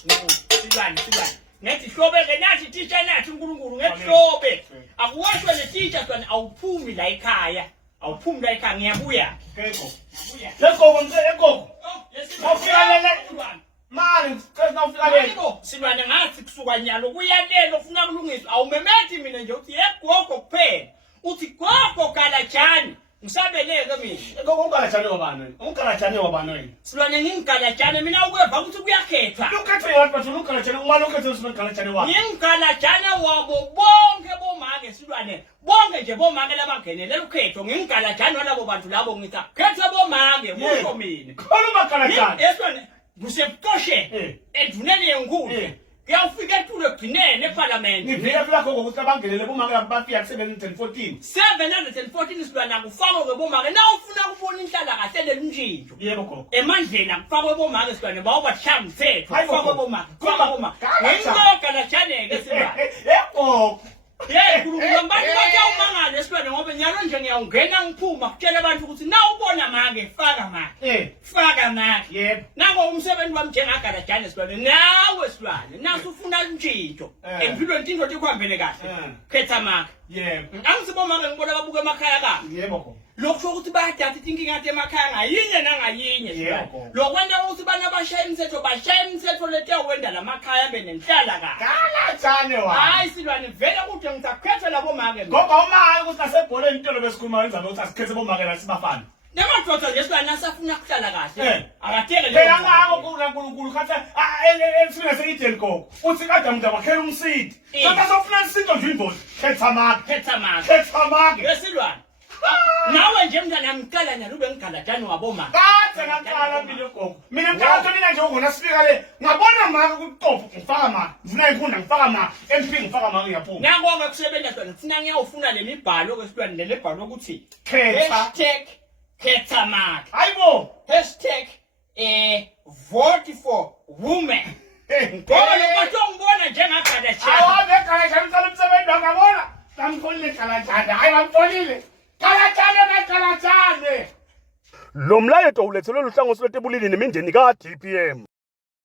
Silwane. Ngethi hlobeke nathi teacher nathi uNkulunkulu ngehlobe. Akuwashwe le teacher swana awuphumi la ekhaya. Awuphumi la ekhaya ngiyabuya. Keko. Ngiyabuya. Lekoko lekoko. Lesilwane. Mali, cela ufika le. Silwane ngathi kusuka nyalo kuyalela ufuna kulungiswa. Awumemethi mina nje uthi yegogo kuphela. Uthi gogo kalajani. Ngisabeleke mina. Gogo ungalajani wabani? Ungalajani wabani wena? Silwane ngingalajani mina ukweva ukuthi kuyakhethwa. Ukhethe yathi bathu ungalajani uma ukhethe usigalajani wabo. Ngingalajani wabo bonke bomake Silwane. Bonke nje bomake labangenele ukhetho ngingalajani walabo bantu labo ngitha. Khetha bomake kusho mina. Khona magalajani. Eswane kusebutoshe. Eduneni yenkulu. Kuyafika etulo egcinene eParliament. Ngivika phela gogo ukuthi abangenele bomake abafika 714. 714 Silwane akufakwe kwebomake. Na ufuna ukubona inhlala kahle lelinjinjo. Yebo gogo. Emandleni akufakwe bomake Silwane bawubathaya umthetho. Akufakwe bomake. Ngiyingoga lajane ke Silwane. Yebo. Nkulunkulu manje bajawumangale Silwane ngoba nyalo nje ngiyawungena ngiphuma kutshela abantu ukuthi na ubona make faka make. Faka make. Yebo. Nango umsebenzi wami njengagalajane Silwane nawe Silwane naso ufuna intshintsho. Empilweni into ikhambele kahle. Khetsa make. Yebo. Angisibomake ngibona babuke emakhaya ka. Yebo gogo. Lokho ukuthi bayadatha inkinga yathi emakhaya ngayinye nangayinye Yebo. Lokwenda ukuthi bana bashaya imithetho leti yawenda lamakhaya benenhlala kahle. Kalajani wa. Hayi Silwane vele ukuthi ngisakhethwe labo make. Ngoba uma ukuthi asebholeni intolo besikhuluma wenza ukuthi asikhethe bomake nasibafana. Namadoda nje Silwane asafuna ukuhlala kahle. Akatheke le. Phela ngako kuNkulunkulu khatha esifuna seyideli gogo. Uthi kade umuntu abakhela umsidi. Kodwa sofuna isinto nje indoda. Khetha make. Yesilwane. Nawe nje mntana ngicala nyalo ube ngigalajani waboma. Kade ngaqala mina gogo. Mina ngicala nina nje ungona sifika le. Ngabona make kuTopo ngifaka make. Ngifuna inkunda ngifaka make. MP ngifaka make ngiyaphuma. Ngiyabonga kusebenza Silwane. Ngifuna ngiyawufuna le mibhalo ke Silwane le bhalo ukuthi #Khetsa Make. Hayibo. #vote for women. Ngoba lokho ngibona njengagalajani. Awabe kalajani umsebenzi wangabona. Ngamfonile kalajani. Hayi ngamfonile. Kalajani. Lo mlayeto ulethelwe luhlangoso lwetebulili nemindeni ka DPM.